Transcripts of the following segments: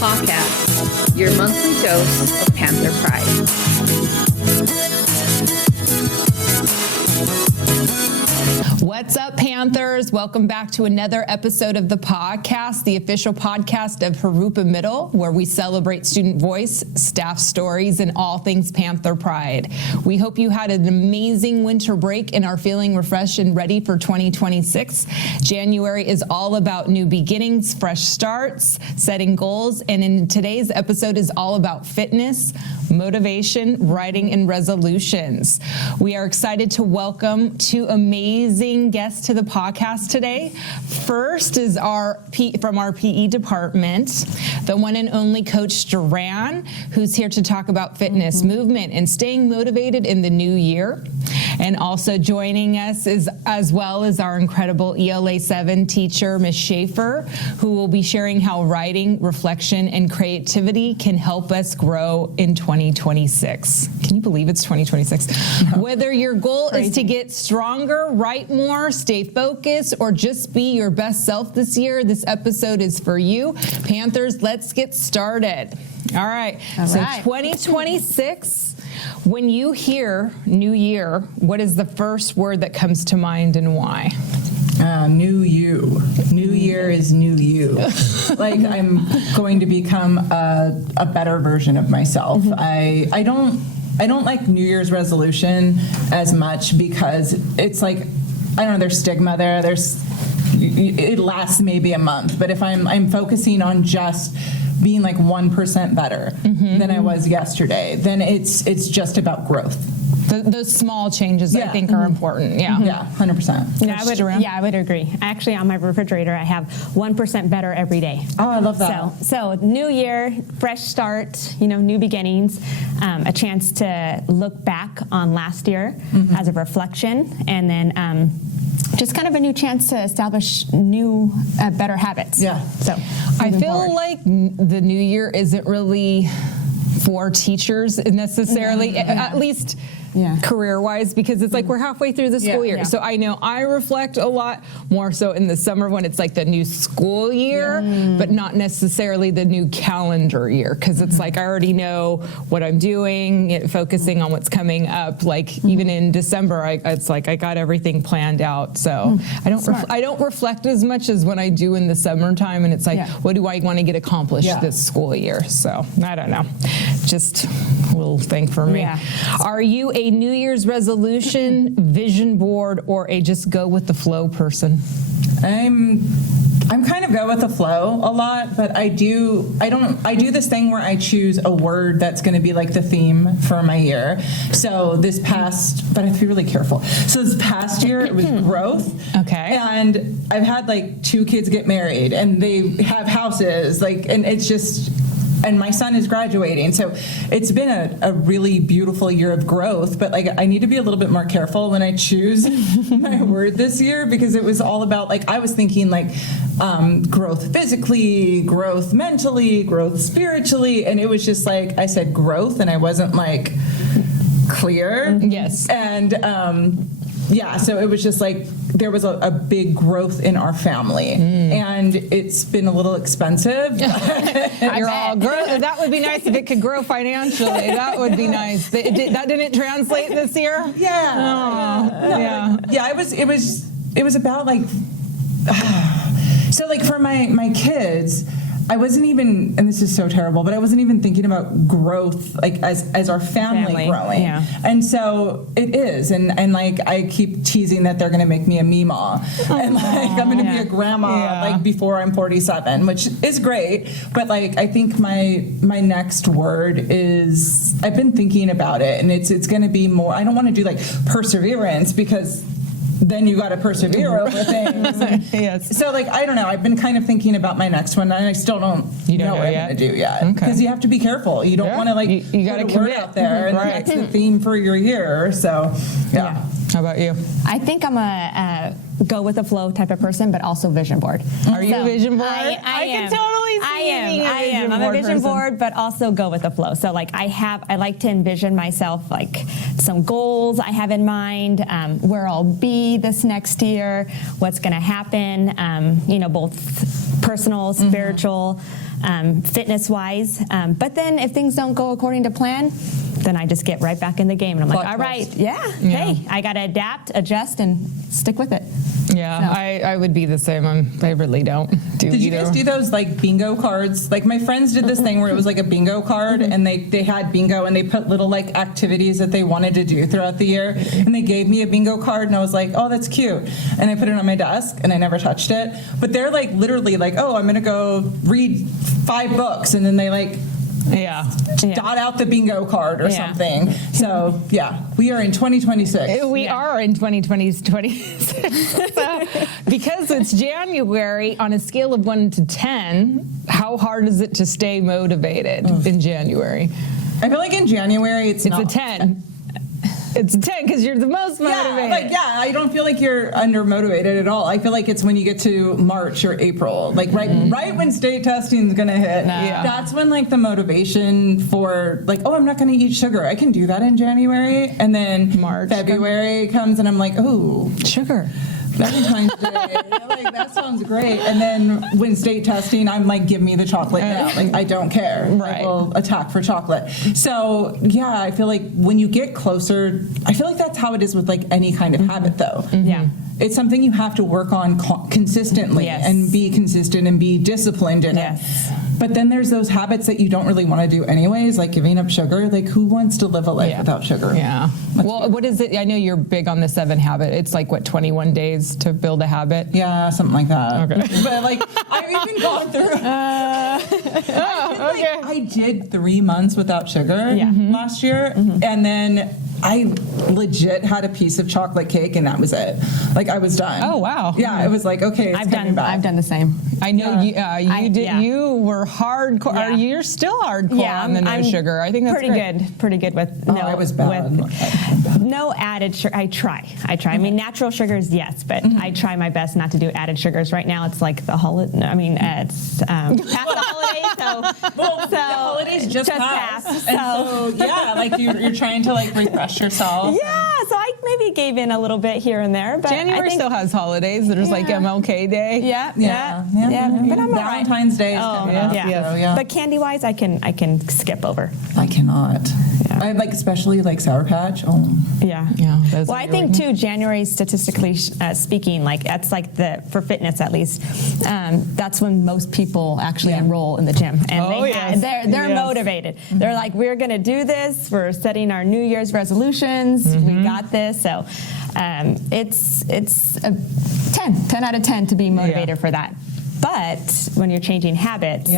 Pawcast, your monthly dose of Panther pride. What's up, Panthers? Welcome back to another episode of the Pawcast, the official podcast of Jurupa Middle, where we celebrate student voice, staff stories, and all things Panther pride. We hope you had an amazing winter break and are feeling refreshed and ready for 2026. January is all about new beginnings, fresh starts, setting goals, and in today's episode is all about fitness, motivation, writing, and resolutions. We are excited to welcome two amazing guests to the podcast today. First is from our PE department, the one and only Coach Duran, who's here to talk about fitness, movement, and staying motivated in the new year. And also joining us is, as well as our incredible ELA 7 teacher, Ms. Shaffer, who will be sharing how writing, reflection, and creativity can help us grow in 2026. Can you believe it's 2026? No. Whether your goal is to get stronger, write more, stay focused, or just be your best self this year, this episode is for you. Panthers, let's get started. All right. So 2026. When you hear New Year, what is the first word that comes to mind and why? New you. New year is new you. Like I'm going to become a better version of myself. I don't like New Year's resolution as much because it's like, I don't know, there's stigma there. It lasts maybe a month, but if I'm focusing on just being like 1% better than I was yesterday, then it's just about growth. Those small changes, I think, are important. Yeah, 100%. Yeah, I would agree. Actually, on my refrigerator, I have 1% better every day. Oh, I love that. So new year, fresh start, new beginnings, a chance to look back on last year as a reflection, and then just kind of a new chance to establish new, better habits. Yeah. So I feel like the new year isn't really for teachers necessarily, at least career-wise, because it's like we're halfway through the school year. Yeah. So I know I reflect a lot more so in the summer when it's like the new school year, but not necessarily the new calendar year, because it's like I already know what I'm doing, focusing on what's coming up. Like even in December, it's like I got everything planned out. So I don't reflect as much as when I do in the summertime, and it's like, what do I want to get accomplished this school year? So I don't know. Just a little thing for me. Yeah. Are you a New Year's resolution, vision board, or a just go with the flow person? I'm kind of go with the flow a lot, but I do this thing where I choose a word that's going to be like the theme for my year. So but I have to be really careful. So this past year it was growth. Okay. And I've had like 2 kids get married and they have houses, and it's just, and my son is graduating. So it's been a really beautiful year of growth, but like I need to be a little bit more careful when I choose my word this year, because it was all about, like, I was thinking like growth physically, growth mentally, growth spiritually, and it was just like I said growth and I wasn't like clear. Yes. And so it was just like there was a big growth in our family, and it's been a little expensive. You're all growth. That would be nice if it could grow financially. That would be nice. That didn't translate this year. Yeah. It was about like so like for my kids. I wasn't even, and this is so terrible, but I wasn't even thinking about growth, like as our family growing. Yeah. And so it is. And like, I keep teasing that they're going to make me a Meemaw. And like, I'm going to be a grandma like before I'm 47, which is great. But like, I think my next word is, I've been thinking about it, and it's going to be more, I don't want to do like perseverance, because then you got to persevere over things. Yes. So, like, I don't know. I've been kind of thinking about my next one, and I still don't know what I'm going to do yet. Because you have to be careful. You don't want to, like, you got to commit out there, and that's the theme for your year. So, yeah. How about you? I think I'm a go with the flow type of person, but also vision board. Are you a vision board? I am. Can totally see I am. I'm a vision board, but also go with the flow. So like I like to envision myself like some goals I have in mind, where I'll be this next year, what's going to happen, both personal, spiritual, fitness-wise. But then if things don't go according to plan, then I just get right back in the game. And I'm like, all right, hey, I got to adapt, adjust, and stick with it. Yeah, so. I would be the same. I really don't do Did you guys do those like bingo cards? Like my friends did this thing where it was like a bingo card and they had bingo and they put little like activities that they wanted to do throughout the year. And they gave me a bingo card and I was like, oh, that's cute. And I put it on my desk and I never touched it. But they're like literally like, oh, I'm going to go read 5 books. And then they like dot out the bingo card or something. So we are in 2026. We are in 2026. So, because it's January, on a scale of 1 to 10, how hard is it to stay motivated in January? I feel like in January it's not. a 10. It's a 10 because you're the most motivated. I don't feel like you're under-motivated at all. I feel like it's when you get to March or April, like right when state testing is going to hit. That's when like the motivation for like, oh, I'm not going to eat sugar. I can do that in January. And then February comes and I'm like, oh, sugar. Valentine's Day, like that sounds great. And then when state testing, I'm like, give me the chocolate now. Like I don't care. I will attack for chocolate. So I feel like when you get closer, I feel like that's how it is with like any kind of habit, though. Yeah. It's something you have to work on consistently and be consistent and be disciplined in it. But then there's those habits that you don't really want to do anyways, like giving up sugar. Like who wants to live a life without sugar? Yeah. Well, what is it? I know you're big on the 7 habit. It's like, what, 21 days to build a habit? Yeah, something like that. Okay. But like, I've even gone through. I did 3 months without sugar last year. And then I legit had a piece of chocolate cake and that was it. Like I was done. Oh, wow. Yeah, it was like, okay, it's coming back. I've done the same. I know you did. You were hardcore. Yeah. You're still hardcore on the no sugar. I think that's pretty good with no. I was bad. With no added sugar. I try. I mean, natural sugars, yes, but I try my best not to do added sugars. Right now, it's like the holiday. I mean, it's past the holidays, the holidays just passed. And so like you're trying to like refresh yourself. Yeah, so I maybe gave in a little bit here and there, but January still has holidays. There's like MLK Day. Yeah. But I'm Valentine's Day is coming up. Yeah. But candy wise, I can skip over. I cannot. I like especially like Sour Patch. Oh. Yeah. Well, I think too, January statistically speaking, like that's like for fitness at least, that's when most people actually enroll in the gym, and they're motivated. They're like, we're going to do this. We're setting our New Year's resolutions. We got this. So it's a 10 out of 10 to be motivated for that. But when you're changing habits,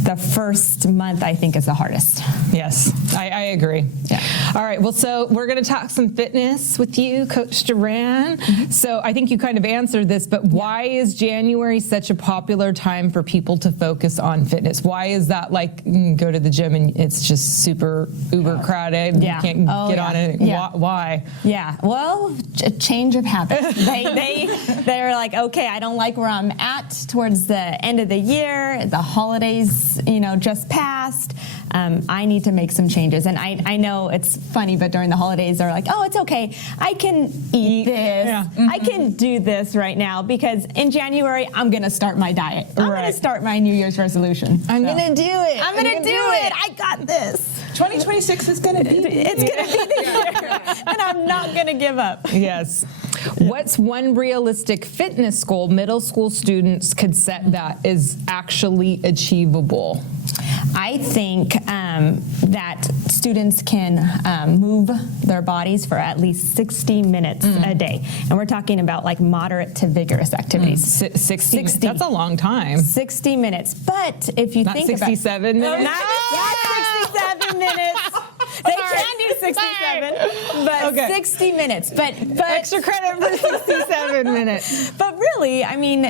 the first month, I think, is the hardest. Yes, I agree. Yeah. All right. Well, so we're going to talk some fitness with you, Coach Duran. So I think you kind of answered this, but why is January such a popular time for people to focus on fitness? Why is that like go to the gym and it's just super uber crowded? You can't get on it. Why? Yeah. Well, a change of habit. They're like, okay, I don't like where I'm at towards the end of the year. The holidays, just passed. I need to make some changes. And I know it's funny, but during the holidays, they're like, oh, it's okay. I can eat this. Yeah. I can do this right now because in January, I'm going to start my diet. I'm going to start my New Year's resolution. I'm going to do it. I'm going to do it. I got this. 2026 is going to be. It's going to be the year. And I'm not going to give up. Yes. What's one realistic fitness goal middle school students could set that is actually achievable? I think that students can move their bodies for at least 60 minutes a day. And we're talking about like moderate to vigorous activities. 60. That's a long time. 60 minutes. But if you think about 67 minutes? Not 67 minutes. They can do 67, but 60 minutes. But extra credit for 67 minutes. But really, I mean,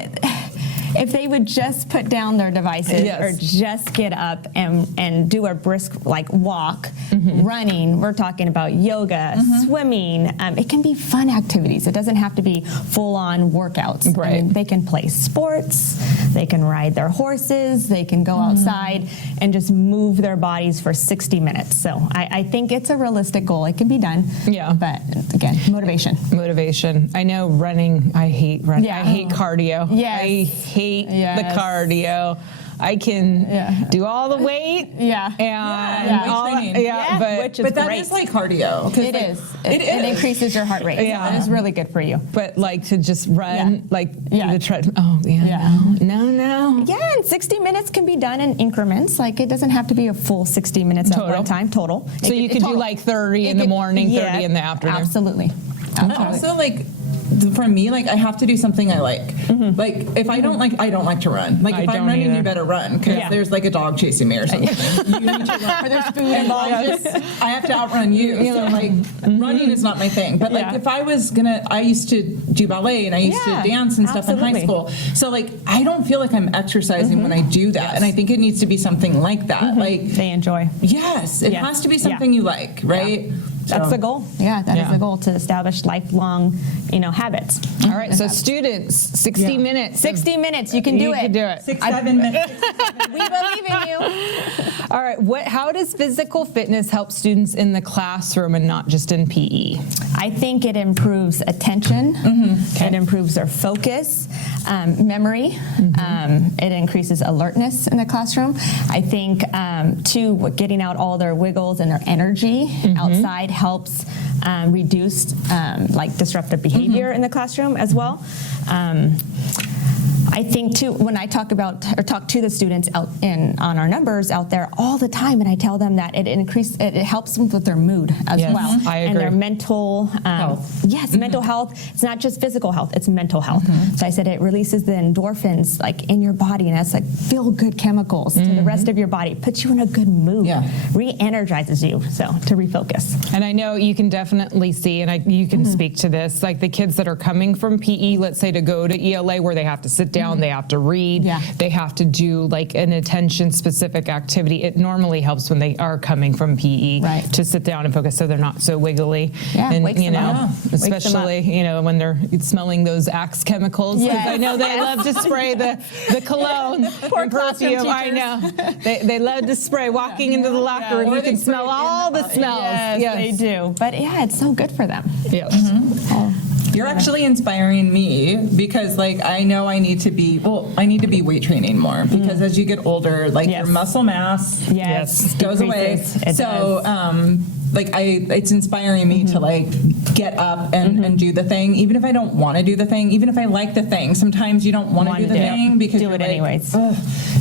if they would just put down their devices or just get up and do a brisk like walk, running, we're talking about yoga, swimming. It can be fun activities. It doesn't have to be full-on workouts. Right. I mean, they can play sports. They can ride their horses. They can go outside and just move their bodies for 60 minutes. So I think it's a realistic goal. It can be done. Yeah. But again, motivation. Motivation. I know running. I hate running. Yeah. I hate cardio. Yes. I hate weight, the Yes. cardio. I can do all the weight. Yeah. weight all training. but which is But that great. is like cardio. 'cause, It like, is. It It is. increases your heart rate. Yeah. It is really good for you. but like to just run, like Yeah. do the treadmill. Oh Yeah. no. Yeah, and 60 minutes can be done in increments. Like it doesn't have to be a full 60 minutes at Total. one time total. So you could do like 30 in the morning, 30 in the afternoon. Absolutely. And also, like, for me, like, I have to do something I like. Like, if I don't like to run. Like, I if I'm don't running, either. you better run because Yeah. there's like a dog chasing me or something. You need to run. Or there's food And involved. I have to outrun you. So, like, running is not my thing. But, like, Yeah. if I was I used to do ballet and I used Yeah, to dance and stuff in high absolutely. school. So, like, I don't feel like I'm exercising when I do that. And I think it needs to be something like that. Like, They enjoy. yes, it Yes. has to be Yeah. something you like, right? That's So- the goal. Yeah, that is Yeah. the goal, to establish lifelong, habits. All right, so students, 60 minutes. 60 minutes, you can do You it. can do it. 6-7 minutes. We believe in you. All right, how does physical fitness help students in the classroom and not just in PE? I think it improves attention. It improves their focus, memory. It increases alertness in the classroom. I think, too, getting out all their wiggles and their energy outside helps reduce disruptive behavior in the classroom as well. I think too, when I talk to the students on our numbers out there all the time, and I tell them that it helps them with their mood as Yes, well, I and their agree. mental Health. Yes, mental health. It's not just physical health; it's mental health. So I said it releases the endorphins in your body, and that's like feel good chemicals to the rest of your body. Puts you in a good mood. Yeah. Re-energizes you. So to refocus. And I know you can definitely see, and you can speak to this, like the kids that are coming from PE, let's say to go to ELA where they have to sit down, they have to read, Yeah. they have to do like an attention-specific activity. It normally helps when they are coming from PE Right. to sit down and focus so they're not so wiggly. Yeah, and wakes them up. Yeah. Wakes them up. especially when they're smelling those Axe chemicals. Because Yes. I know they love to spray the cologne Poor and classroom perfume. I know. They love to spray. Walking into the locker room, Or you they can spray smell it in all the the- smells. Yes, they do. But yeah, it's so good for them. Yes. You're actually inspiring me because I know I need to be weight training more because as you get older, Yes. your muscle mass Yes. goes away. Decreases. It So it's inspiring me to get up and do the thing, even if I don't want to do the thing, even if I like the thing. Sometimes you don't want to Wanna do the do it. thing because Do you're it like, anyways. "Ugh."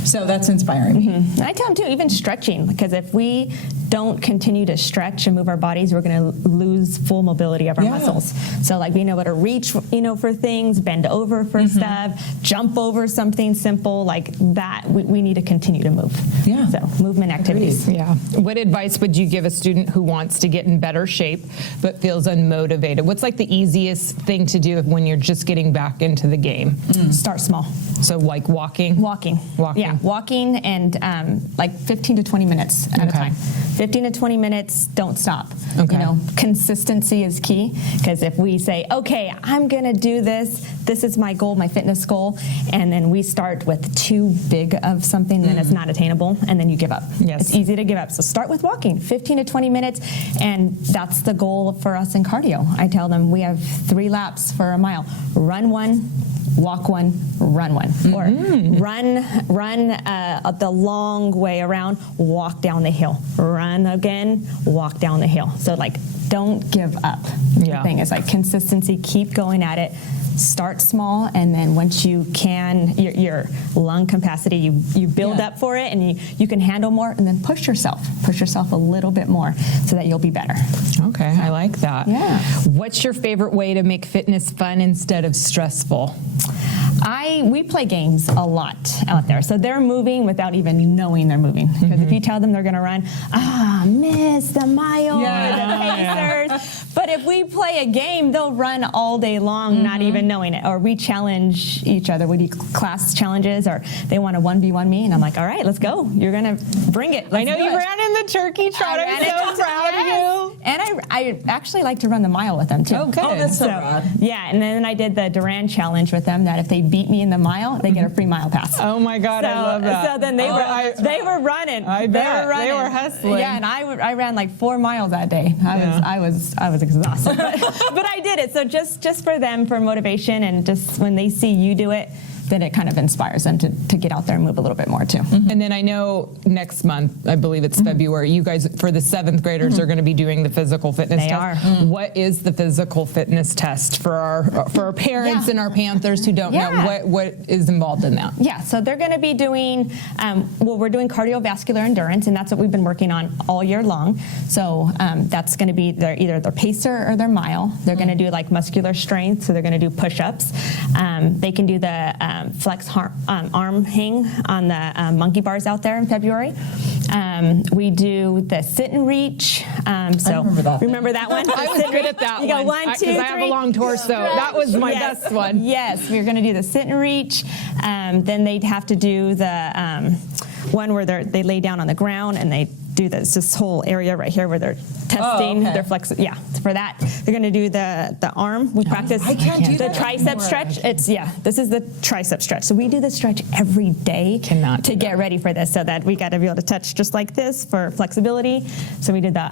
So that's inspiring me. And I tell them too, even stretching, because if we don't continue to stretch and move our bodies, we're going to lose full mobility of our Yeah. muscles. So being able to reach, for things, bend over for stuff, jump over something simple like that, we need to continue to move. Yeah. So movement activities. Yeah. What advice would you give a student who wants to get in better shape but feels unmotivated? What's the easiest thing to do when you're just getting back into the game? Start small. So walking? Walking. Walking. Yeah, walking and 15 to 20 minutes at a Okay. time. 15 to 20 minutes, don't stop. Okay. Consistency is key, because if we say, okay, I'm going to do this is my goal, my fitness goal, and then we start with too big of something, then it's not attainable, and then you give up. Yes. It's easy to give up. So start with walking, 15 to 20 minutes, and that's the goal for us in cardio. I tell them we have 3 laps for a mile. Run 1, walk 1, run 1, or run the long way around, walk down the hill, run again, walk down the hill. So don't give up. Yeah. The thing is consistency, keep going at it. Start small, and then once you can, your lung capacity, you build up for it, and you can handle more, and then push yourself a little bit more so that you'll be better. Okay, I like that. Yeah. What's your favorite way to make fitness fun instead of stressful? We play games a lot out there, so they're moving without even knowing they're moving. Because if you tell them they're going to run, miss the mile, the pacers. But if we play a game, they'll run all day long, not even knowing it. Or we challenge each other. We do class challenges, or they want to 1v1 me, and I'm like, all right, let's go. You're going to bring it. I know you ran in the turkey trot. I'm so proud of you. And I actually like to run the mile with them too. Oh, good. Oh, that's so rad. Yeah, and then I did the Duran challenge with them, that if they beat me in the mile, they get a free mile pass. Oh my God, I love that. So then they were running. I bet. They were hustling. Yeah, and I ran 4 miles that day. I was exhausted, but I did it. So just for them, for motivation, and just when they see you do it, then it kind of inspires them to get out there and move a little bit more too. And then I know next month, I believe it's February, you guys, for the 7th graders, are going to be doing the physical fitness They test. are. What is the physical fitness test for our parents Yeah. and our Panthers who don't Yeah. know what is involved in that? Yeah, so they're going to be doing, we're doing cardiovascular endurance, and that's what we've been working on all year long. So that's going to be either their pacer or their mile. They're going to do like muscular strength, so they're going to do push-ups. They can do the flex arm hang on the monkey bars out there in February. We do the sit and reach. So remember that one? I was good at that you one. go 1, 2, 3. Because I have a long torso. That was my best one. Yes, we're going to do the sit and reach. Then they'd have to do the one where they lay down on the ground and they do this whole area right here where they're testing their flex. Yeah, for that they're going to do the arm. We practice I can't do the that tricep anymore. stretch. This is the tricep stretch. So we do the stretch every day to get ready for this, so that we got to be able to touch just like this for flexibility. So we did the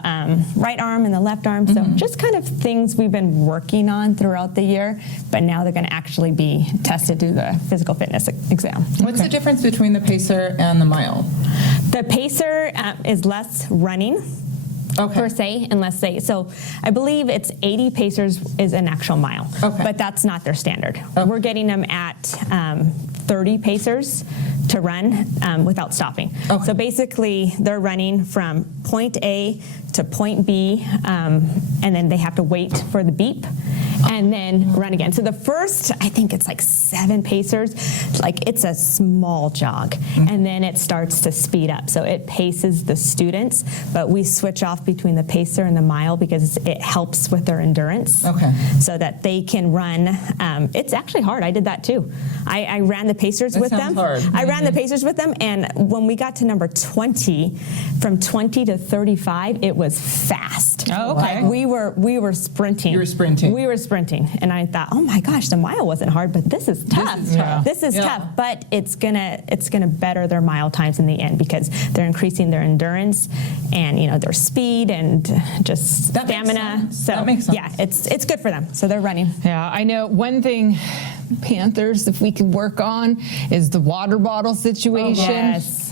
right arm and the left arm. So just kind of things we've been working on throughout the year, but now they're going to actually be tested through the physical fitness exam. What's the difference between the pacer and the mile? The pacer is less running. Per se, unless so I believe it's 80 pacers is an actual mile, but that's not their standard. We're getting them at 30 pacers to run without stopping. So basically, they're running from point A to point B, and then they have to wait for the beep and then run again. So the first, I think it's like 7 pacers, like it's a small jog, and then it starts to speed up. So it paces the students, but we switch off between the pacer and the mile because it helps with their endurance. So that they can run. It's actually hard. I did that too. I ran the pacers with them. I ran the pacers with them, and when we got to number 20, from 20 to 35, it was fast. Like we were sprinting. You were sprinting. We were sprinting, and I thought, oh my gosh, the mile wasn't hard, but this is tough. This is tough, but it's gonna better their mile times in the end because they're increasing their endurance and their speed and just stamina. So that makes sense. Yeah, it's good for them. So they're running. Yeah, I know one thing, Panthers, if we could work on is the water bottle situation. Yes.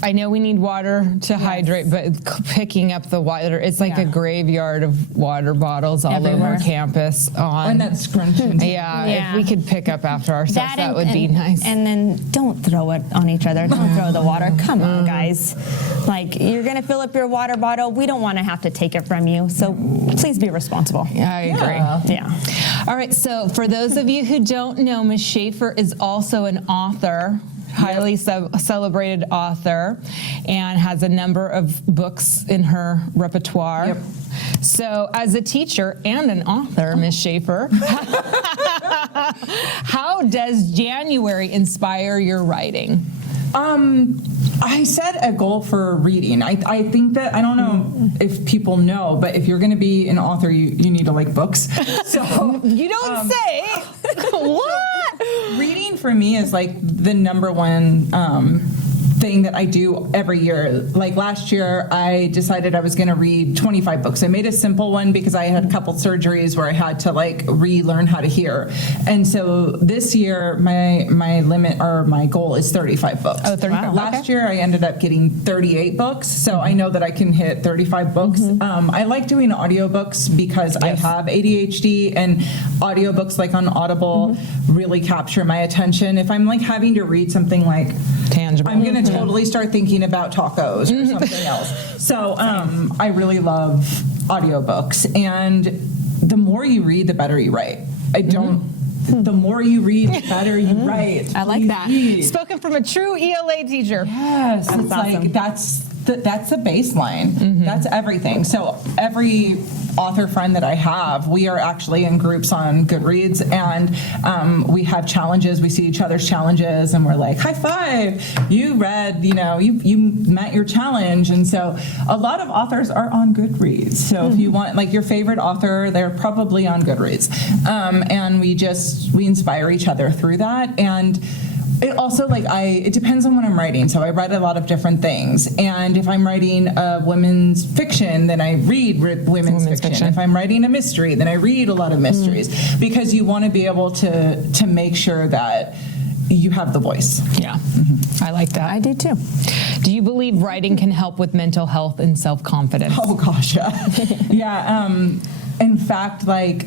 I know we need water to hydrate, but picking up the water, it's like a graveyard of water bottles all over campus. And that's scrunching. If we could pick up after ourselves, that would be nice. And then don't throw it on each other. Don't throw the water. Come on, guys. Like, you're going to fill up your water bottle. We don't want to have to take it from you. So please be responsible. Yeah, I agree. Yeah. All right, so for those of you who don't know, Ms. Shaffer is also an author. Highly celebrated author, and has a number of books in her repertoire. So as a teacher and an author, Ms. Shaffer, how does January inspire your writing? I set a goal for reading. I think that, I don't know if people know, but if you're going to be an author, you need to like books. So You don't say. What? Reading for me is like the number one thing that I do every year. Like last year, I decided I was going to read 25 books. I made a simple one because I had a couple surgeries where I had to like relearn how to hear. And so this year, my limit or my goal is 35 books. Oh, 35. Last year, I ended up getting 38 books. So I know that I can hit 35 books. I like doing audiobooks because I have ADHD, and audiobooks like on Audible really capture my attention. If I'm like having to read something like tangible, I'm going to totally start thinking about tacos or something else. So I really love audiobooks, and the more you read, the better you write. The more you read, the better you write. I like that. Read. Spoken from a true ELA teacher. Yes, That's it's awesome. like that's the baseline. That's everything. So every author friend that I have, we are actually in groups on Goodreads, and we have challenges. We see each other's challenges, and we're like, high five! You read, you met your challenge. And so a lot of authors are on Goodreads. So if you want, like, your favorite author, they're probably on Goodreads, and we inspire each other through that. And it also, it depends on what I'm writing. So I write a lot of different things. And if I'm writing a women's fiction, then I read women's fiction. If I'm writing a mystery, then I read a lot of mysteries. Because you want to be able to make sure that you have the voice. Yeah, I like that. I do too. Do you believe writing can help with mental health and self-confidence? Oh gosh, yeah. Yeah, in fact, like,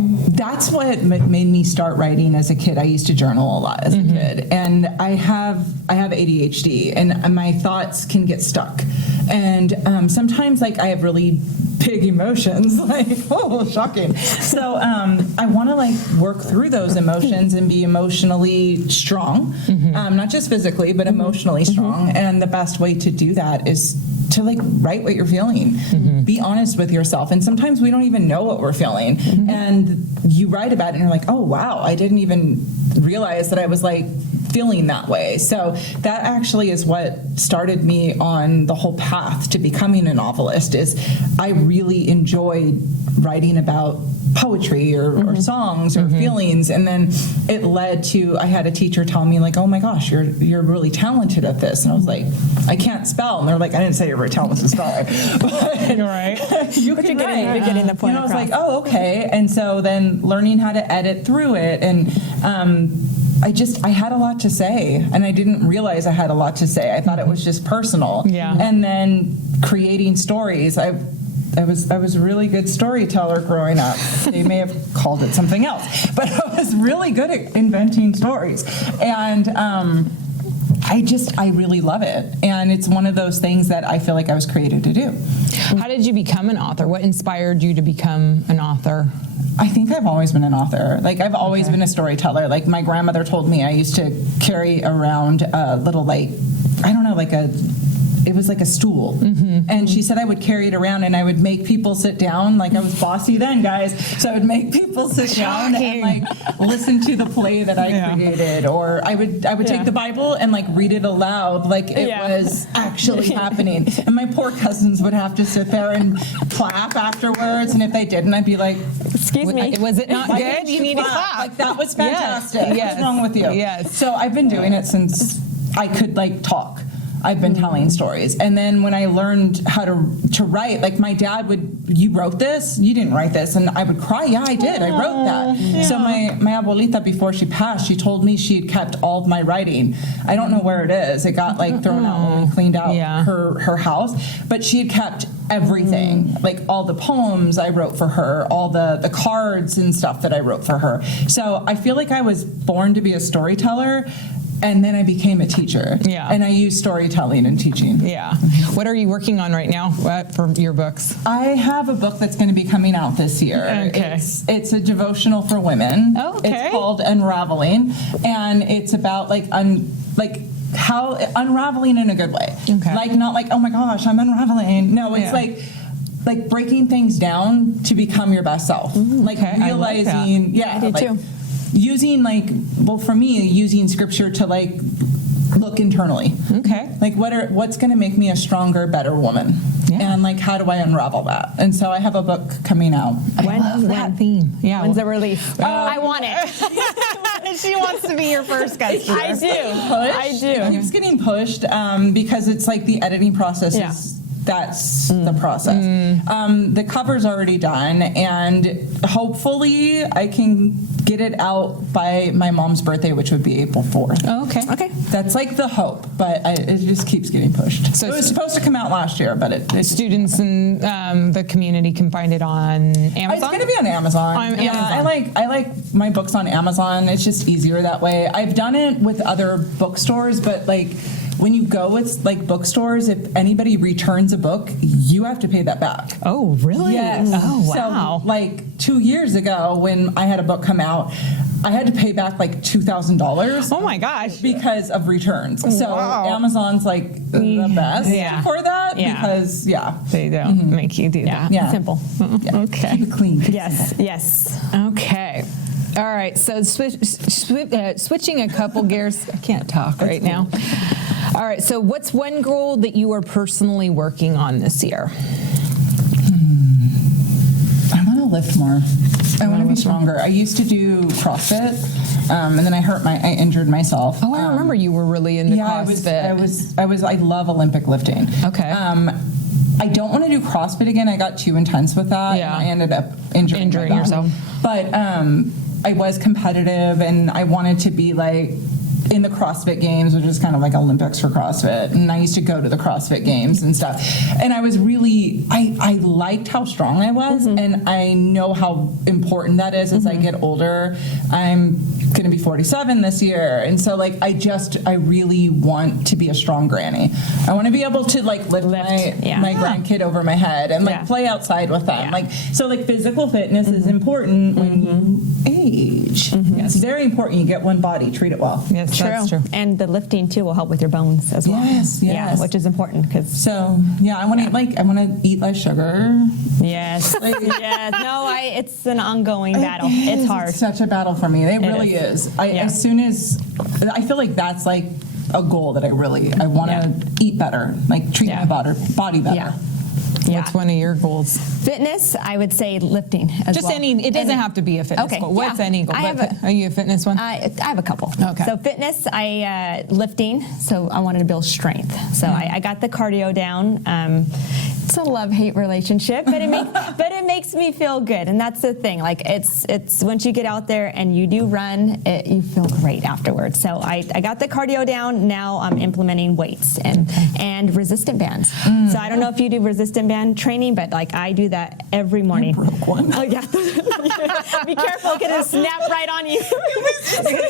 that's what made me start writing as a kid. I used to journal a lot as a kid, and I have ADHD, and my thoughts can get stuck. And sometimes, like, I have really big emotions, like, oh, shocking. So I want to, like, work through those emotions and be emotionally strong, not just physically, but emotionally strong. And the best way to do that is to, like, write what you're feeling. Be honest with yourself. And sometimes we don't even know what we're feeling. And you write about it and you're like, oh, wow, I didn't even realize that I was, like, feeling that way. So that actually is what started me on the whole path to becoming a novelist. Is I really enjoyed writing about poetry or songs or feelings, and then it led to, I had a teacher tell me, like, oh my gosh, you're really talented at this, and I was like, I can't spell, and they're like, I didn't say you're very talented speller, but You're right. you But can you're write. getting, you're getting the point I was across. like, oh, okay. And so then learning how to edit through it, and I had a lot to say, and I didn't realize I had a lot to say. I thought it was just personal. Yeah. And then creating stories. I was a really good storyteller growing up. They may have called it something else, but I was really good at inventing stories. And I really love it. And it's one of those things that I feel like I was created to do. How did you become an author? What inspired you to become an author? I think I've always been an author. Like, I've always been a storyteller. Like, my grandmother told me I used to carry around a little, like, I don't know, like it was like a stool. And she said I would carry it around and I would make people sit down. Like, I was bossy then, guys. So I would make people sit down and, like, listen to the play that I created. Or I would take the Bible and, like, read it aloud like it was actually happening. And my poor cousins would have to sit there and clap afterwards. And if they didn't, I'd be like, Excuse me. Was it not why good? didn't You need to clap. Like, that was fantastic. Yes. What's wrong with you? Yes. So I've been doing it since I could, like, talk. I've been telling stories. And then when I learned how to write, like, my dad would, you wrote this? You didn't write this. And I would cry, yeah, I did. I wrote that. Yeah. So my abuelita, before she passed, she told me she had kept all of my writing. I don't know where it is. It got, like, thrown out when we cleaned out her house. But she had kept everything, like all the poems I wrote for her, all the cards and stuff that I wrote for her. So I feel like I was born to be a storyteller. And then I became a teacher. Yeah. And I use storytelling and teaching. Yeah. What are you working on right now for your books? I have a book that's going to be coming out this year. Okay. It's a devotional for women. Oh, okay. It's called Unraveling, and it's about how unraveling in a good way. Okay. Like, not like, oh my gosh, I'm unraveling. No, it's like breaking things down to become your best self. Like, realizing, I do too. Using, like, well, for me, using scripture to, like, look internally. Okay. Like, what's going to make me a stronger, better woman? Yeah. And, like, how do I unravel that? And so I have a book coming out. I love that theme. Yeah. When's the release? I want it. She wants to be your first guest. I do. It keeps getting pushed because it's like the editing process is. That's the process. The cover's already done, and hopefully I can get it out by my mom's birthday, which would be April 4th. Oh, okay. That's like the hope, but it just keeps getting pushed. So it was supposed to come out last year, but students in the community can find it on Amazon? It's going to be on Amazon. I like my books on Amazon. It's just easier that way. I've done it with other bookstores, but, like, when you go with, like, bookstores, if anybody returns a book, you have to pay that back. Oh, really? Yes. Oh, wow. So, like, 2 years ago when I had a book come out, I had to pay back, like, $2,000. Oh my gosh. Because of returns. So Amazon's, like, the best for that because, they don't make you do that. Yeah. Simple. Okay. Keep it clean. Yes. Okay. All right. So switching a couple gears. I can't talk right now. All right. So what's one goal that you are personally working on this year? I want to lift more. I want to be stronger. I used to do CrossFit, and then I injured myself. Oh, I remember you were really into CrossFit. I love Olympic lifting. Okay. I don't want to do CrossFit again. I got too intense with that. Yeah. And I ended up injuring yourself. But I was competitive, and I wanted to be like in the CrossFit Games, which is kind of like Olympics for CrossFit. And I used to go to the CrossFit Games and stuff. And I was really, I liked how strong I was, and I know how important that is as I get older. I'm going to be 47 this year. And so like, I really want to be a strong granny. I want to be able to like lift my grandkid over my head and like play outside with them. Like, so like physical fitness is important when you age. It's very important. You get one body, treat it well. Yes, that's true. And the lifting too will help with your bones as well. Yes. Yeah, which is important because. So I want to eat less sugar. Yes. Yes. No, it's an ongoing battle. It's hard. It's such a battle for me. It really is. As soon as I feel like that's like a goal that I want to eat better, like treat my body better. Yeah. What's one of your goals? Fitness, I would say lifting as Just well. it doesn't have to be a fitness goal. What's any goal? Are you a fitness one? I have a couple. Okay. So fitness, lifting, so I wanted to build strength. So I got the cardio down. It's a love-hate relationship, but it makes me feel good, and that's the thing. Like it's once you get out there and you do run, you feel great afterwards. So I got the cardio down. Now I'm implementing weights and resistant bands. So I don't know if you do resistant band training, but like I do that every morning. You broke one. Oh yeah. Be careful, because it'll snap right on you.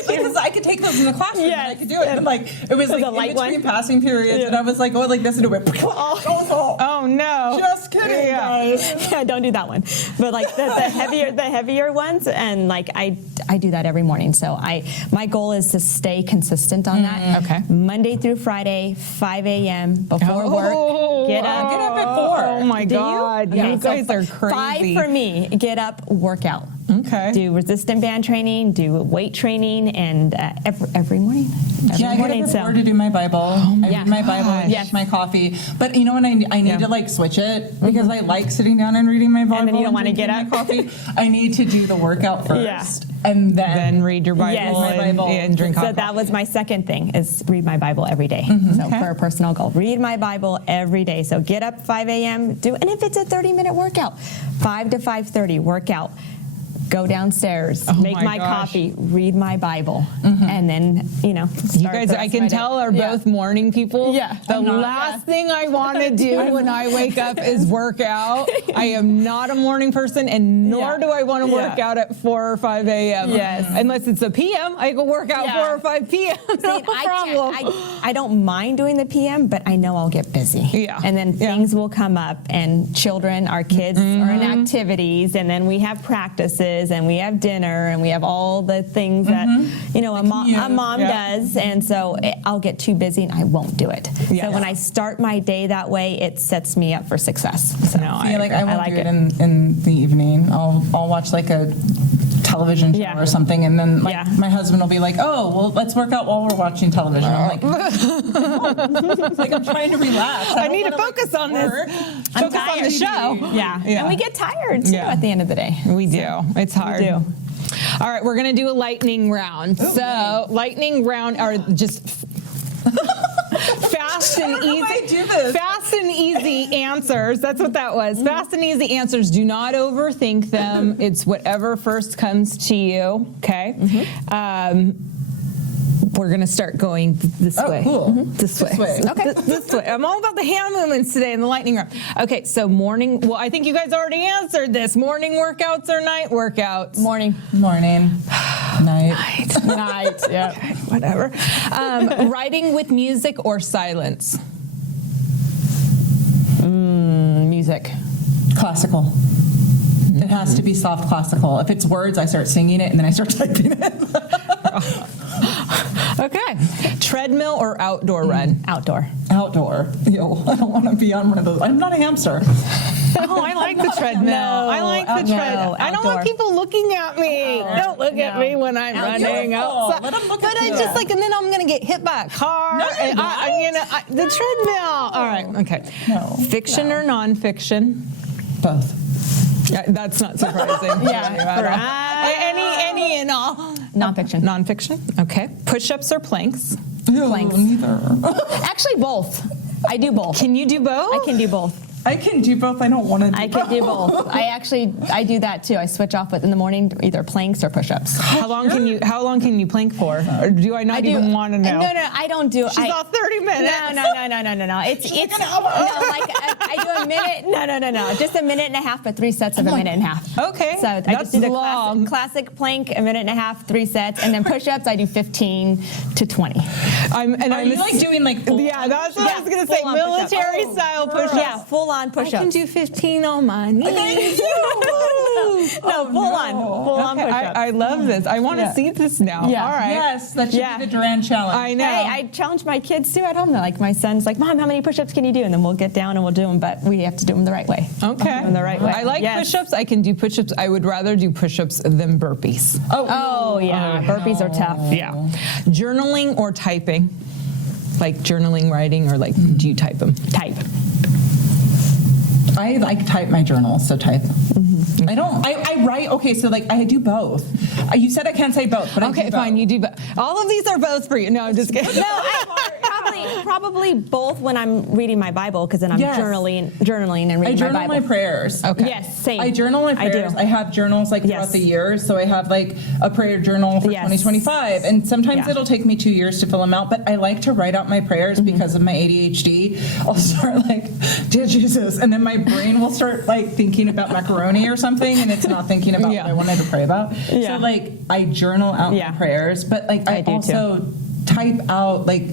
Because I could take those in the classroom. Yes. And I could do it. And like it was like a light in between one? passing periods, and I was like going like this and it went. Oh no! Just kidding, guys. Yeah, don't do that one. But like the heavier ones, and like I do that every morning. So my goal is to stay consistent on that. Okay. Monday through Friday, 5 a.m. before work. Get up at 4. Oh my Do you? God! Yeah, You guys are crazy. 5 for me. Get up, workout. Okay. Do resistant band training, do weight training, and every morning. I get up at 4 to do my Bible. I read my Bible, I Yes. drink my coffee. But you know what? I need to like switch it because I like sitting down and reading my Bible. And then you don't want to get drinking up. my coffee. I need to do the workout first. Yeah. And then read your Bible, Yes. and drink coffee. So that was my second thing, is read my Bible every day. So Okay. for a personal goal, read my Bible every day. So get up 5 a.m. And if it's a 30-minute workout, 5 to 5:30 workout. Go downstairs, make my coffee, read my Bible, and then, You guys, I can tell, are both morning people. Yeah. The last thing I want to do when I wake up is work out. I am not a morning person, and nor do I want to work out at 4 or 5 a.m. Yes. Unless it's a p.m., I go work out 4 or 5 p.m. No problem. I don't mind doing the PM, but I know I'll get busy. Yeah. And then things will come up, and children, our kids are in activities, and then we have practices, and we have dinner, and we have all the things that a mom does, and so I'll get too busy and I won't do it. Yeah. So when I start my day that way, it sets me up for success. So I won't do it in the evening. I'll watch like a television show or something, and then my husband will be like, "Oh, well, let's work out while we're watching television." I'm like, like I'm trying to relax. I need to focus on this. Focus on the show. Yeah. And we get tired too at the end of the day. We do. It's hard. We do. All right, we're going to do a lightning round. So lightning round are just fast and easy. Fast and easy answers. That's what that was. Fast and easy answers. Do not overthink them. It's whatever first comes to you. Okay. We're going to start going this way. Cool. This way. Okay. This way. I'm all about the hand movements today in the lightning round. Okay, so morning. Well, I think you guys already answered this. Morning workouts or night workouts? Morning. Night. Yeah. Okay, whatever. Writing with music or silence? Music. Classical. It has to be soft classical. If it's words, I start singing it and then I start typing it. Okay. Treadmill or outdoor run? Outdoor. Outdoor. I don't want to be on one of those. I'm not a hamster. Oh, I like the treadmill. I like the treadmill. I don't want people looking at me. Don't look at me when I'm running outside. Let them look but at I you. just and then I'm going to get hit by a car. No, and the treadmill. All right. Okay. No. Fiction or nonfiction? Both. That's not surprising. Any and all. Nonfiction. Nonfiction. Okay. Push-ups or planks? Neither. Actually, both. I do both. Can you do both? I can do both. I can do both. I don't want to. I can do both. I do that too. I switch off with in the morning either planks or push-ups. How long can you plank for? Or do I not even want to know? No, I don't do. She's all 30 minutes. No. It's I do a minute. No. Just a minute and a half, but 3 sets of a minute and a half. Okay. So I That's just do the long. classic plank, a minute and a half, 3 sets, and then push-ups. I do 15 to 20. Are you like doing like full Yeah, that's what I was going to say. full-on push-ups. Military style push-ups. Yeah, full-on push-ups. I can do 15 on my knees. No, full-on Okay, push-ups. I love this. I want to see this now. Yeah. All right. Yes, that should Yeah. be the Duran challenge. I know. Hey, I challenge my kids too at home. They're like, my son's like, Mom, how many push-ups can you do? And then we'll get down and we'll do them, but we have to do them the right way. Okay. In the right way. I like Yes. push-ups. I can do push-ups. I would rather do push-ups than burpees. Oh, yeah. Burpees are tough. Yeah. Journaling or typing? Like journaling, writing, or like do you type them? Type. I like type my journal, so type. I don't. I write. Okay, so like I do both. You said I can't say both, but I Okay, do fine. both. You do. All of these are both for you. No, I'm just kidding. No, probably both when I'm reading my Bible, because then I'm Yes. journaling and I reading journal my Bible. my prayers. Okay. Yes, same. I journal my I prayers. do. I have journals like throughout Yes. the years. So I have like a prayer journal for Yes. 2025, and sometimes Yeah. it'll take me 2 years to fill them out. But I like to write out my prayers because of my ADHD. I'll start like, dear Jesus, and then my brain will start like thinking about macaroni or something, and it's not thinking about Yeah. what I wanted to pray about. Yeah. So like I journal out Yeah. my prayers, but like I I do also type out like.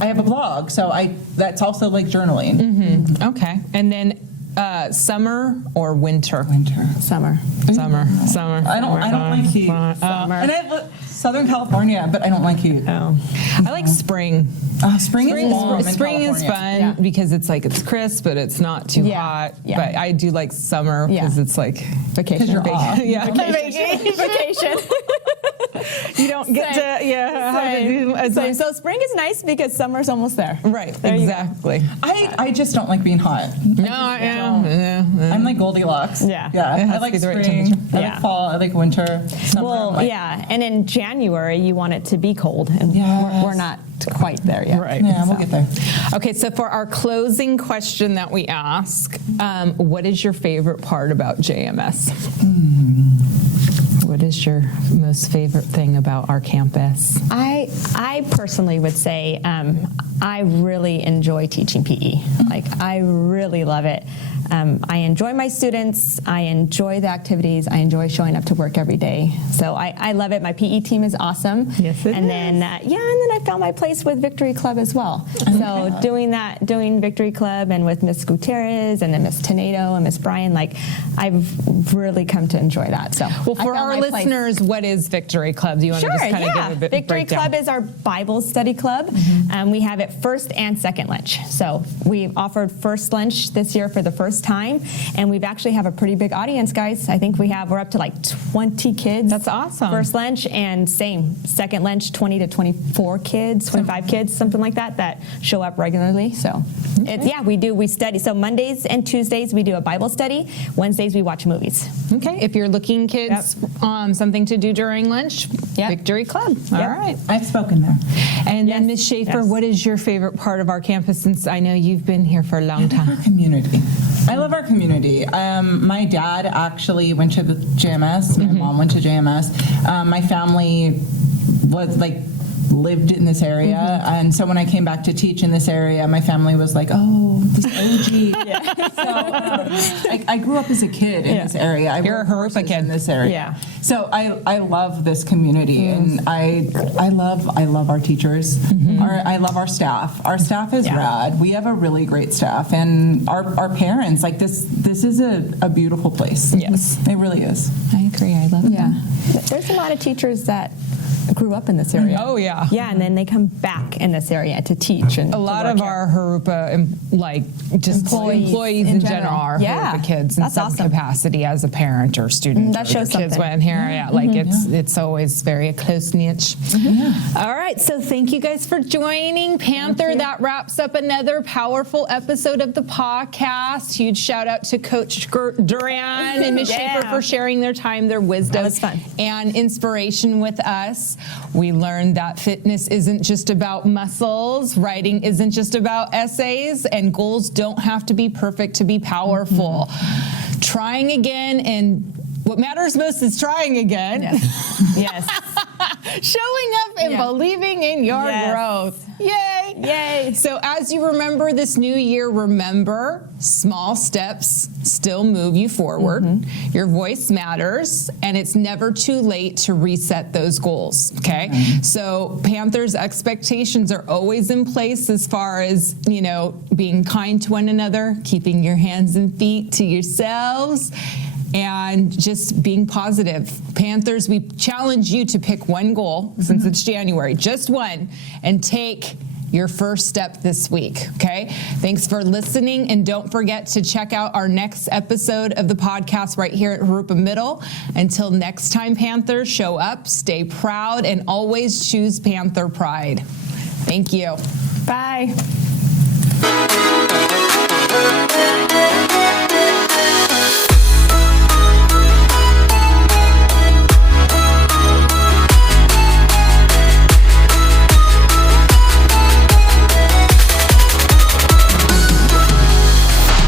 I have a blog, so that's also like journaling. Okay. And then summer or winter? Summer. Summer. I don't like heat. Summer. And I live Southern California, but I don't like heat. Oh. I like spring. Spring is warm in Spring is fun California. because it's like it's crisp, but it's not too Yeah, hot. yeah. But I do like summer Yeah. because it's like Vacation. you're off. yeah, Vacation. you don't get to have to do as Same. much. So spring is nice because summer's almost there. Right, There you go. exactly. I just don't like being hot. No, I am. I'm like Goldilocks. Yeah. It I has to like be the right spring. temperature. I Yeah. like fall. I like winter. Summer, Well, I'm like, yeah, and in January you want it to be cold, and Yes. we're not quite there yet. Right. Yeah, we'll get there. Okay, so for our closing question that we ask, what is your favorite part about JMS? What is your most favorite thing about our campus? I personally would say I really enjoy teaching PE. Like, I really love it. I enjoy my students. I enjoy the activities. I enjoy showing up to work every day. So I love it. My PE team is awesome. Yes, it and then and then I found my place with Victory Club as well. So doing Victory Club and with Miss Gutierrez and then Miss Tenedo and Miss Bryan, like, I've really come to enjoy that. So Well, I for found our my place. listeners, what is Victory Club? Do you want Sure, to just kind of yeah. give a bit Victory breakdown? Club is our Bible study club. We have it first and second lunch. So we've offered first lunch this year for the first time, and we've actually have a pretty big audience, guys. I think we're up to like 20 kids. That's awesome. First lunch, and same second lunch, 20 to 24 kids, 25 kids, something like that show up regularly. So we study. So Mondays and Tuesdays we do a Bible study. Wednesdays we watch movies. Okay, if you're looking, kids, something to do during lunch, Yep. Victory Club. All Yep. right. I've spoken there. And then, Yes, Ms. Shaffer, yes. what is your favorite part of our campus, since I know you've been here for a long Our time? community. I love our community. My dad actually went to the JMS. My mom went to JMS. My family was like lived in this area, and so when I came back to teach in this area, my family was like, "Oh, this OG." So I grew up as a kid in this area. I You're a rode Jurupa horses kid. in this area. Yeah. So I love this community, and I love our teachers. I love our staff. Our staff is rad. We have a really great staff, and our parents. Like this is a beautiful place. Yes. It really is. I agree. I love that. There's a lot of teachers that grew up in this area. Oh, yeah. Yeah, and then they come back in this area to teach. And A lot of our Jurupa, employees in general are Yeah. Jurupa kids in That's some awesome. capacity as a parent or student. That or shows the kids something. went here. Yeah, like it's always very close niche. All right, so thank you guys for joining Panther. That wraps up another powerful episode of the podcast. Huge shout out to Coach Duran and Ms. Yeah. Shaffer for sharing their time, their wisdom, was fun. and inspiration with us. class. We learned that fitness isn't just about muscles, writing isn't just about essays, and goals don't have to be perfect to be powerful. Trying again, and what matters most is trying again. Yes. Showing up and believing in your growth. Yay! Yay! So as you remember this new year, remember, small steps still move you forward. Your voice matters, and it's never too late to reset those goals, okay? So Panthers' expectations are always in place as far as, being kind to one another, keeping your hands and feet to yourselves, and just being positive. Panthers, we challenge you to pick one goal since it's January, just one, and take your first step this week, okay? Thanks for listening, and don't forget to check out our next episode of the podcast right here at Jurupa Middle. Until next time, Panthers, show up, stay proud, and always choose Panther pride. Thank you. Bye.